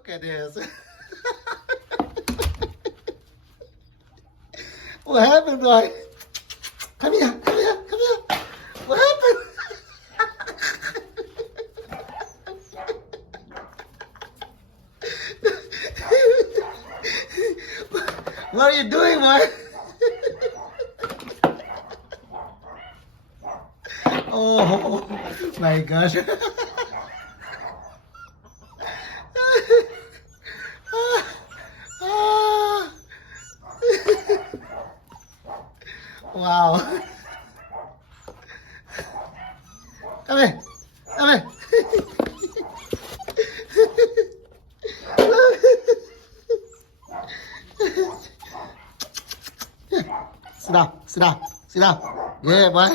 Look at this. What happened, boy? Come here, come here, come here. What happened? What are you doing, boy? Oh my gosh. Wow. Come here. Come here. Sit down. Sit down. Sit down. Yeah, boy.